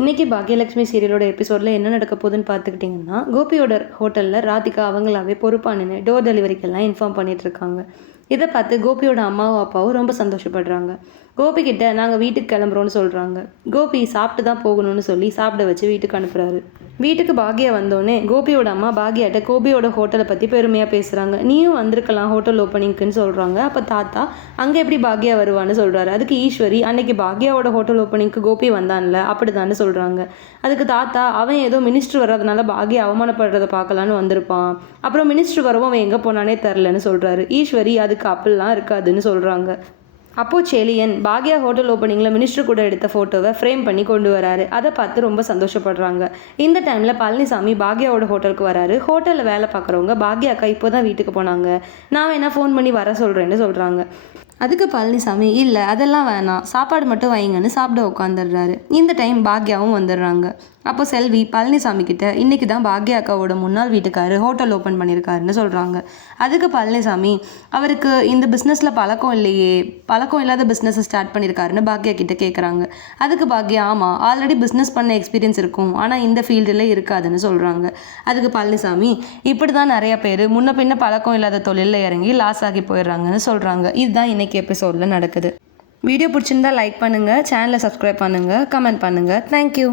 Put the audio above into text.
இன்றைக்கி பாக்யலட்சுமி சீரியலோட எபிசோடில் என்ன நடக்க போகுதுன்னு பார்த்துக்கிட்டிங்கன்னா, கோபியோட ஹோட்டலில் ராதிகா அவங்களாவே பொறுப்பானு டோர் டெலிவரிக்கெல்லாம் இன்ஃபார்ம் பண்ணிகிட்ருக்காங்க. இதை பார்த்து கோபியோட அம்மாவும் அப்பாவும் ரொம்ப சந்தோஷப்படுறாங்க. கோபிக்கிட்ட நாங்கள் வீட்டுக்கு கிளம்புறோன்னு சொல்கிறாங்க. கோபி சாப்பிட்டு தான் போகணும்னு சொல்லி சாப்பிட வச்சு வீட்டுக்கு அனுப்புகிறாரு. வீட்டுக்கு பாக்யா வந்தோடனே கோபியோட அம்மா பாக்யாட்ட கோபியோட ஹோட்டலை பற்றி பெருமையாக பேசுகிறாங்க. நீயும் வந்திருக்கலாம் ஹோட்டல் ஓப்பனிங்க்குன்னு சொல்கிறாங்க. அப்போ தாத்தா அங்கே எப்படி பாக்யா வருவான்னு சொல்கிறாரு. அதுக்கு ஈஸ்வரி அன்னைக்கு பாக்யாவோட ஹோட்டல் ஓப்பனிங்க்கு கோபி வந்தான்ல அப்படி தானே சொல்கிறாங்க. அதுக்கு தாத்தா அவன் ஏதோ மினிஸ்டர் வர்றதுனால பாக்யா அவமானப்படுறதை பார்க்கலான்னு வந்திருப்பான். அப்புறம் மினிஸ்டர் வரவும் அவன் எங்கே போனானே தெரிலன்னு சொல்கிறாரு. ஈஸ்வரி அதுக்கு அப்படிலாம் இருக்காதுன்னு சொல்கிறாங்க. அப்போது செலியன் பாக்யா ஹோட்டல் ஓப்பனிங்கில் மினிஸ்டர் கூட எடுத்த ஃபோட்டோவை ஃப்ரேம் பண்ணி கொண்டு வராரு. அதை பார்த்து ரொம்ப சந்தோஷப்படுறாங்க. இந்த டைமில் பழனிசாமி பாக்யாவோட ஹோட்டலுக்கு வராரு. ஹோட்டலில் வேலை பார்க்குறவங்க பாக்யா அக்கா இப்போ தான் வீட்டுக்கு போனாங்க, நான் வேணா ஃபோன் பண்ணி வர சொல்கிறேன்னு சொல்கிறாங்க. அதுக்கு பழனிசாமி இல்லை அதெல்லாம் வேணாம், சாப்பாடு மட்டும் வைங்கன்னு சாப்பிட உட்காந்துடுறாரு. இந்த டைம் பாக்யாவும் வந்துடுறாங்க. அப்போ செல்வி பழனிசாமி கிட்ட இன்னைக்கு தான் பாக்யா அக்காவோட முன்னாள் வீட்டுக்காரு ஹோட்டல் ஓப்பன் பண்ணியிருக்காருன்னு சொல்கிறாங்க. அதுக்கு பழனிசாமி அவருக்கு இந்த பிஸ்னஸில் பழக்கம் இல்லையே, பழக்கம் இல்லாத பிஸ்னஸை ஸ்டார்ட் பண்ணியிருக்காருன்னு பாக்யா கிட்ட கேட்குறாங்க. அதுக்கு பாக்யா ஆமாம் ஆல்ரெடி பிஸ்னஸ் பண்ண எக்ஸ்பீரியன்ஸ் இருக்கும், ஆனால் இந்த ஃபீல்டில் இருக்காதுன்னு சொல்கிறாங்க. அதுக்கு பழனிசாமி இப்படி தான் நிறைய பேர் முன்ன பின்ன பழக்கம் இல்லாத தொழிலில் இறங்கி லாஸ் ஆகி போயிடுறாங்கன்னு சொல்கிறாங்க. இதுதான் இன்னைக்கு எபிசோடில் நடக்குது. வீடியோ பிடிச்சிருந்தா லைக் பண்ணுங்கள், சேனலை சப்ஸ்கிரைப் பண்ணுங்கள், கமெண்ட் பண்ணுங்கள். தேங்க்யூ.